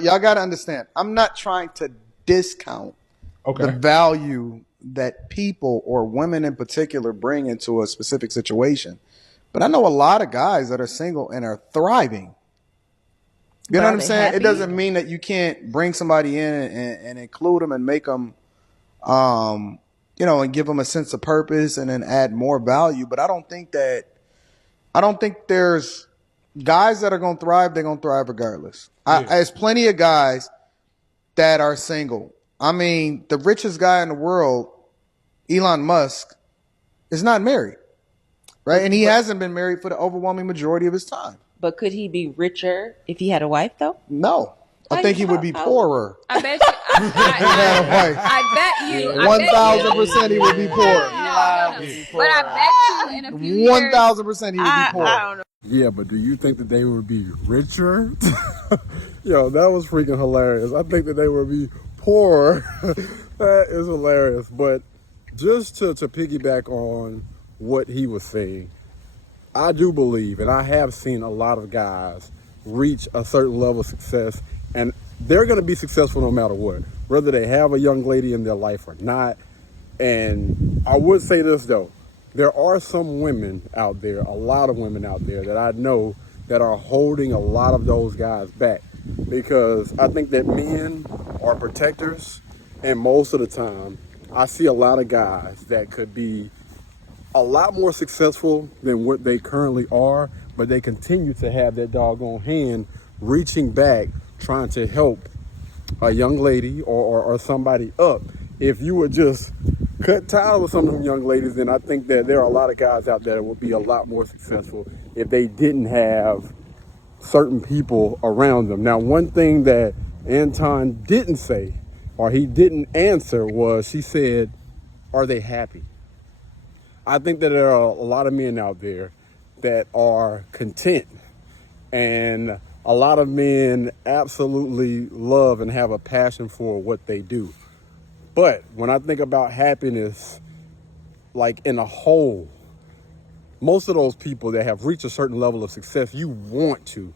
Y'all got to understand, I'm not trying to discount the Okay. value that people or women in particular bring into a specific situation. But I know a lot of guys that are single and are thriving. You But know what are I'm they saying? It happy? doesn't mean that you can't bring somebody in and include them and make them, and give them a sense of purpose and then add more value. But I don't think there's guys that are going to thrive. They're going to thrive regardless. Yeah. There's plenty of guys that are single. I mean, the richest guy in the world, Elon Musk, is not married, right? And he hasn't been married for the overwhelming majority of his time. But could he be richer if he had a wife, though? No, I think he would be poorer. I bet you. I bet you. 1,000% he would be poorer. But I bet you in a few years. 1,000% he would be poorer. I don't know. Yeah, but do you think that they would be richer? Yo, that was freaking hilarious. I think that they would be poorer. That is hilarious. But just to piggyback on what he was saying, I do believe, and I have seen a lot of guys reach a certain level of success, and they're going to be successful no matter what, whether they have a young lady in their life or not. And I would say this, though. There are some women out there, a lot of women out there that I know that are holding a lot of those guys back, because I think that men are protectors, and most of the time I see a lot of guys that could be a lot more successful than what they currently are, but they continue to have that doggone hand reaching back, trying to help a young lady or somebody up. If you would just cut ties with some of them young ladies, then I think that there are a lot of guys out there that would be a lot more successful if they didn't have certain people around them. Now, one thing that Anton didn't say, or he didn't answer, was she said, are they happy? I think that there are a lot of men out there that are content, and a lot of men absolutely love and have a passion for what they do. But when I think about happiness, like in a whole, most of those people that have reached a certain level of success, you want to.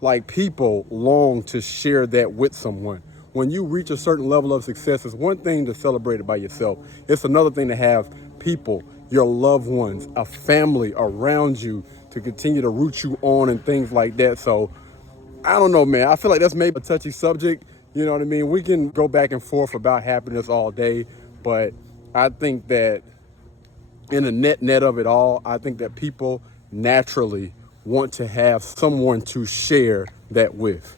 Like, people long to share that with someone. When you reach a certain level of success, it's one thing to celebrate it by yourself. It's another thing to have people, your loved ones, a family around you to continue to root you on and things like that. So I don't know, man. I feel like that's maybe a touchy subject. You know what I mean? We can go back and forth about happiness all day, but I think that in the net of it all, I think that people naturally want to have someone to share that with.